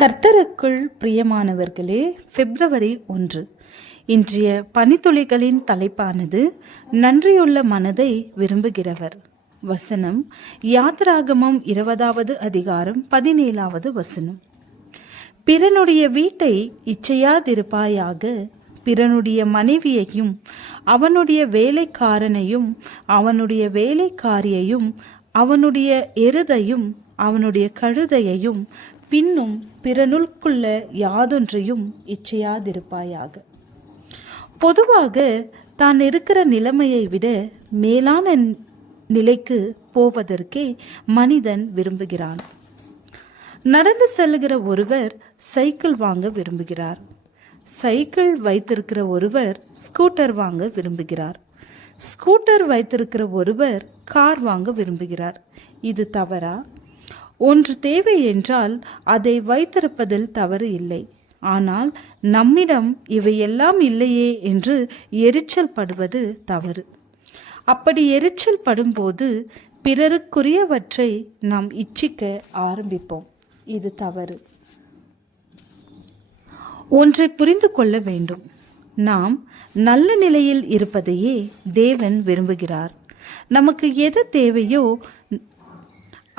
கர்த்தருக்குள் பிரியமானவர்களே, பிப்ரவரி 1 இன்றைய பனித்துளிகளின் தலைப்பானது நன்றியுள்ள மனதை விரும்புகிறவர். வசனம் யாத்திராகமம் 20வது அதிகாரம் 17வது வசனம். பிறனுடைய வீட்டை இச்சையாதிருப்பாயாக, பிறனுடைய மனைவியையும் அவனுடைய வேலைக்காரனையும் அவனுடைய வேலைக்காரியையும் அவனுடைய எருதையும் அவனுடைய கழுதையையும் பின்னும் பிறனுக்குள்ள யாதொன்றையும் இச்சையாதிருப்பாயாக. பொதுவாக தான் இருக்கிற நிலைமையை விட மேலான நிலைக்கு போவதற்கே மனிதன் விரும்புகிறான். நடந்து செல்லுகிற ஒருவர் சைக்கிள் வாங்க விரும்புகிறார். சைக்கிள் வைத்திருக்கிற ஒருவர் ஸ்கூட்டர் வாங்க விரும்புகிறார். ஸ்கூட்டர் வைத்திருக்கிற ஒருவர் கார் வாங்க விரும்புகிறார். இது தவறா? ஒன்று தேவை என்றால் அதை வைத்திருப்பதில் தவறு இல்லை. ஆனால் நம்மிடம் இவையெல்லாம் இல்லையே என்று எரிச்சல் படுவது தவறு. அப்படி எரிச்சல் படும்போது பிறருக்குரியவற்றை நாம் இச்சிக்க ஆரம்பிப்போம். இது தவறு. ஒன்றை புரிந்து கொள்ள வேண்டும். நாம் நல்ல நிலையில் இருப்பதையே தேவன் விரும்புகிறார். நமக்கு எது தேவையோ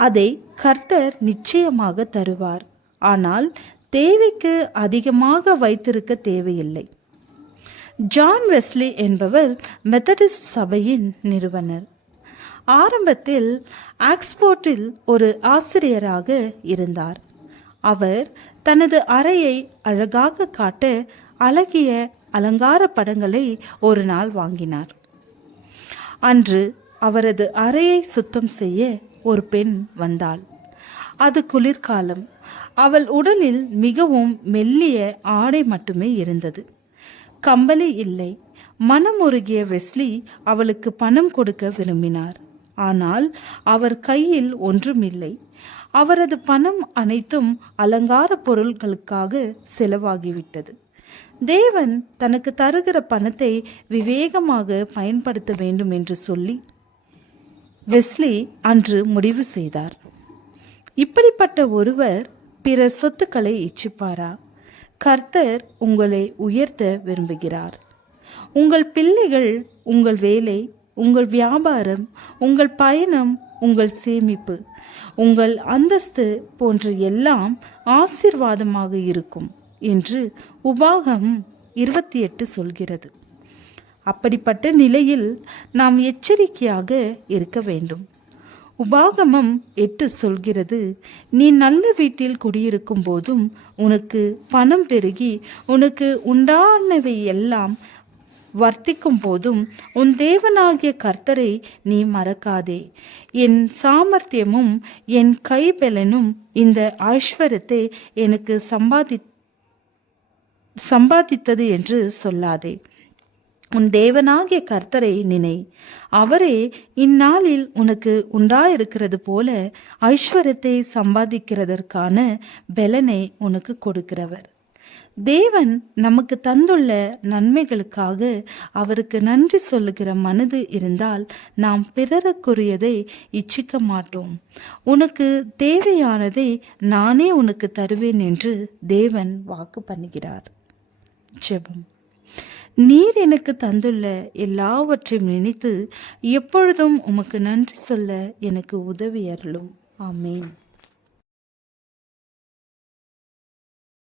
அதை கர்த்தர் நிச்சயமாக தருவார். ஆனால் தேவைக்கு அதிகமாக வைத்திருக்க தேவையில்லை. ஜான் வெஸ்லி என்பவர் மெத்தடிஸ்ட் சபையின் நிறுவனர். ஆரம்பத்தில் ஆக்ஸ்போர்ட்டில் ஒரு ஆசிரியராக இருந்தார். அவர் தனது அறையை அழகாக காட்ட அழகிய அலங்கார படங்களை ஒரு நாள் வாங்கினார். அன்று அவரது அறையை சுத்தம் செய்ய ஒரு பெண் வந்தாள். அது குளிர்காலம். அவள் உடலில் மிகவும் மெல்லிய ஆடை மட்டுமே இருந்தது. கம்பளி இல்லை. மனமுருகிய வெஸ்லி அவளுக்கு பணம் கொடுக்க விரும்பினார். ஆனால் அவர் கையில் ஒன்றுமில்லை. அவரது பணம் அனைத்தும் அலங்கார பொருட்களுக்காக செலவாகிவிட்டது. தேவன் தனக்கு தருகிற பணத்தை விவேகமாக பயன்படுத்த வேண்டும் என்று சொல்லி வெஸ்லி அன்று முடிவு செய்தார். இப்படிப்பட்ட ஒருவர் பிற சொத்துக்களை இச்சிப்பாரா? கர்த்தர் உங்களை உயர்த்த விரும்புகிறார். உங்கள் பிள்ளைகள், உங்கள் வேலை, உங்கள் வியாபாரம், உங்கள் பயணம், உங்கள் சேமிப்பு, உங்கள் அந்தஸ்து போன்ற எல்லாம் ஆசீர்வாதமாக இருக்கும் என்று உபாகமம் 28 சொல்கிறது. அப்படிப்பட்ட நிலையில் நாம் எச்சரிக்கையாக இருக்க வேண்டும். உபாகமம் 8 சொல்கிறது, நீ நல்ல வீட்டில் குடியிருக்கும் போதும் உனக்கு பணம் பெருகி உனக்கு உண்டானவை எல்லாம் வர்த்திக்கும் போதும் உன் தேவனாகிய கர்த்தரை நீ மறக்காதே. என் சாமர்த்தியமும் என் கைபெலனும் இந்த ஐஸ்வர்யத்தை எனக்கு சம்பாதித்தது என்று சொல்லாதே. உன் தேவனாகிய கர்த்தரை நினை. அவரே இந்நாளில் உனக்கு உண்டாயிருக்கிறது போல ஐஸ்வர்யத்தை சம்பாதிக்கிறதற்கான பலனை உனக்கு கொடுக்கிறவர். தேவன் நமக்கு தந்துள்ள நன்மைகளுக்காக அவருக்கு நன்றி சொல்லுகிற மனது இருந்தால் நாம் பிறருக்குரியதை இச்சிக்க மாட்டோம். உனக்கு தேவையானதை நானே உனக்கு தருவேன் என்று தேவன் வாக்கு பண்ணுகிறார். ஜெபம். நீர் எனக்கு தந்துள்ள எல்லாவற்றையும் நினைத்து எப்பொழுதும் உமக்கு நன்றி சொல்ல எனக்கு உதவி அருளும். ஆமேன்.